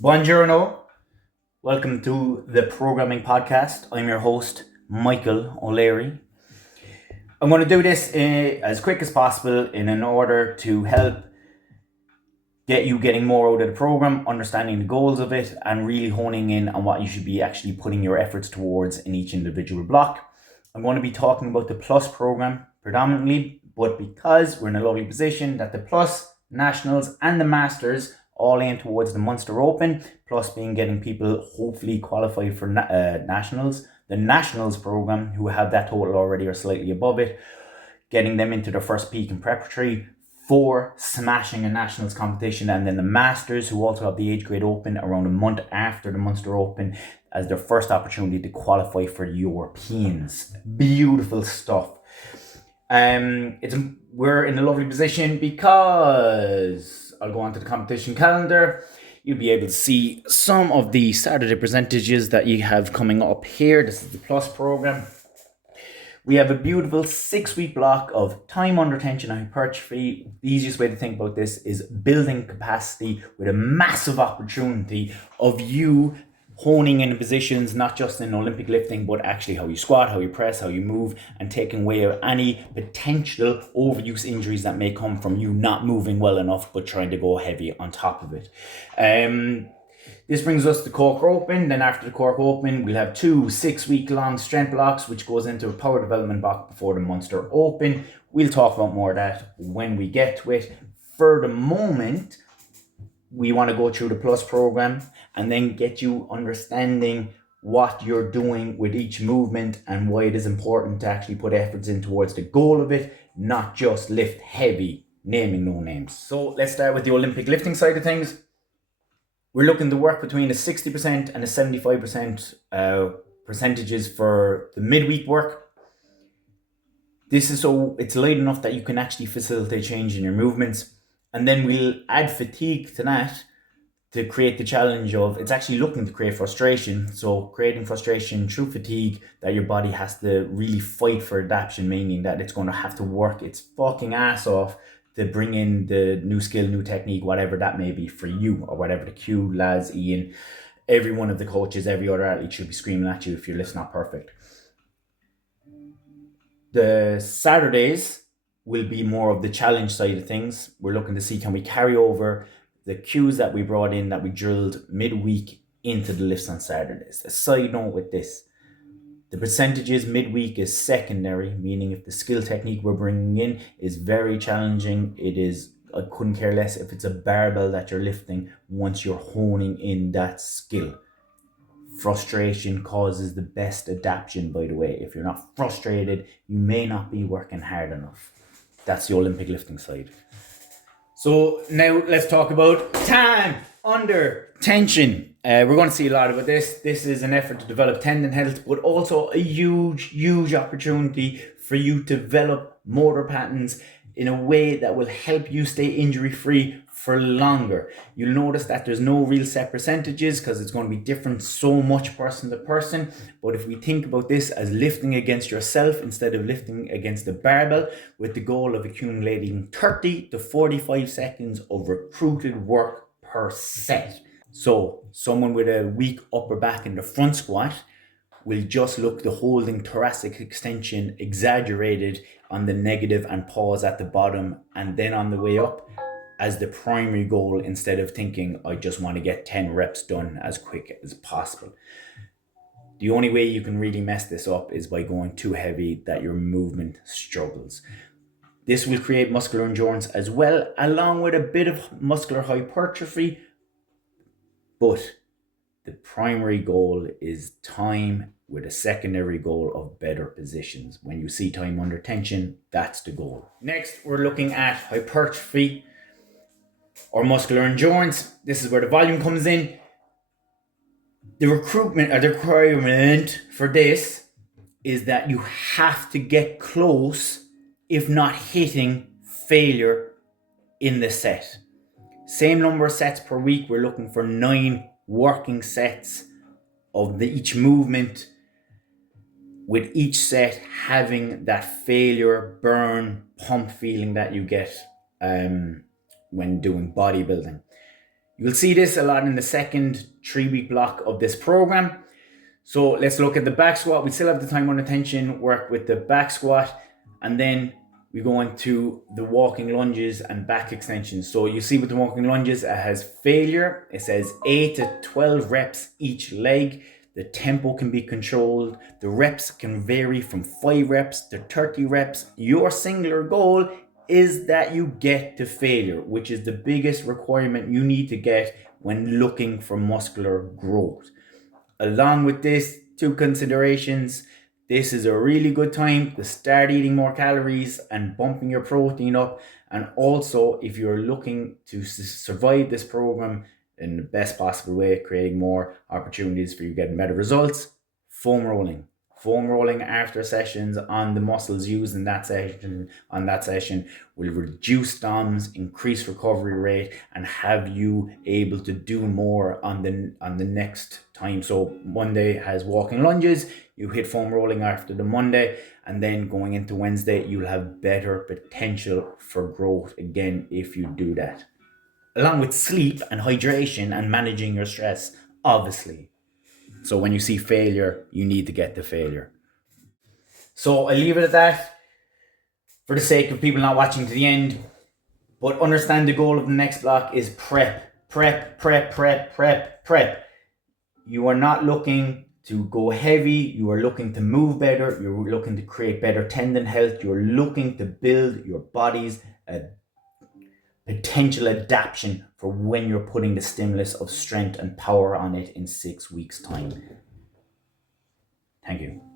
Buongiorno. Welcome to the Programming Podcast. I'm your host, Michael O'Leary. I'm going to do this as quick as possible in order to help get you getting more out of the program, understanding the goals of it, and really honing in on what you should be actually putting your efforts towards in each individual block. I'm going to be talking about the Plus program predominantly, but because we're in a lovely position that the Plus, Nationals, and the Masters all aim towards the Munster Open, plus being getting people hopefully qualified for Nationals. The Nationals program, who have that total already or slightly above it, getting them into their first peak in preparatory for smashing a Nationals competition, and then the Masters, who also have the age grade open around a month after the Munster Open as their first opportunity to qualify for Europeans. Beautiful stuff. We're in a lovely position because I'll go on to the competition calendar. You'll be able to see some of the Saturday percentages that you have coming up here. This is the Plus program. We have a beautiful 6-week block of time under tension and hypertrophy. The easiest way to think about this is building capacity with a massive opportunity of you honing in positions, not just in Olympic lifting, but actually how you squat, how you press, how you move, and taking away any potential overuse injuries that may come from you not moving well enough, but trying to go heavy on top of it. This brings us to Cork Open. Then after the Cork Open, we'll have 2 6-week-long strength blocks, which goes into a power development block before the Munster Open. We'll talk about more of that when we get to it. For the moment, we want to go through the Plus program and then get you understanding what you're doing with each movement and why it is important to actually put efforts in towards the goal of it, not just lift heavy, naming no names. So let's start with the Olympic lifting side of things. We're looking to work between a 60% and a 75% percentages for the midweek work. This is so it's light enough that you can actually facilitate change in your movements. And then we'll add fatigue to that to create the challenge of, it's actually looking to create frustration. So creating frustration through fatigue that your body has to really fight for adaptation, meaning that it's going to have to work its fucking ass off to bring in the new skill, new technique, whatever that may be for you, or whatever the Q, Laz, Ian, every one of the coaches, every other athlete should be screaming at you if your lift's not perfect. The Saturdays will be more of the challenge side of things. We're looking to see, can we carry over the cues that we brought in, that we drilled midweek, into the lifts on Saturdays. A side note with this, the percentages midweek is secondary, meaning if the skill technique we're bringing in is very challenging, I couldn't care less if it's a barbell that you're lifting once you're honing in that skill. Frustration causes the best adaptation, by the way. If you're not frustrated, you may not be working hard enough. That's the Olympic lifting side. So now let's talk about time under tension. We're going to see a lot about this. This is an effort to develop tendon health, but also a huge opportunity for you to develop motor patterns in a way that will help you stay injury-free for longer. You'll notice that there's no real set percentages because it's going to be different so much person to person. But if we think about this as lifting against yourself instead of lifting against the barbell, with the goal of accumulating 30 to 45 seconds of recruited work per set. So someone with a weak upper back in the front squat will just look the holding thoracic extension exaggerated on the negative and pause at the bottom, and then on the way up as the primary goal, instead of thinking I just want to get 10 reps done as quick as possible. The only way you can really mess this up is by going too heavy that your movement struggles. This will create muscular endurance as well, along with a bit of muscular hypertrophy, but the primary goal is time with a secondary goal of better positions. When you see time under tension, that's the goal. Next, we're looking at hypertrophy or muscular endurance. This is where the volume comes in. The requirement for this is that you have to get close, if not hitting failure in the set. Same number of sets per week. We're looking for 9 working sets of each movement, with each set having that failure, burn, pump feeling that you get when doing bodybuilding. You'll see this a lot in the second 3-week block of this program. So let's look at the back squat. We still have the time under tension, work with the back squat, and then we go into the walking lunges and back extensions. So you see with the walking lunges, it has failure. It says 8 to 12 reps each leg. The tempo can be controlled. The reps can vary from 5 reps to 30 reps. Your singular goal is that you get to failure, which is the biggest requirement you need to get when looking for muscular growth. Along with this, 2 considerations. This is a really good time to start eating more calories and bumping your protein up. And also, if you're looking to survive this program in the best possible way, creating more opportunities for you getting better results, foam rolling. Foam rolling after sessions on the muscles used in that session will reduce DOMs, increase recovery rate, and have you able to do more on the next time. So Monday has walking lunges, you hit foam rolling after the Monday, and then going into Wednesday, you'll have better potential for growth again if you do that. Along with sleep and hydration and managing your stress, obviously. So when you see failure, you need to get to failure. So I leave it at that for the sake of people not watching to the end. But understand the goal of the next block is prep. Prep, prep, prep, prep, prep. You are not looking to go heavy. You are looking to move better. You're looking to create better tendon health. You're looking to build your body's potential adaptation for when you're putting the stimulus of strength and power on it in 6 weeks' time. Thank you.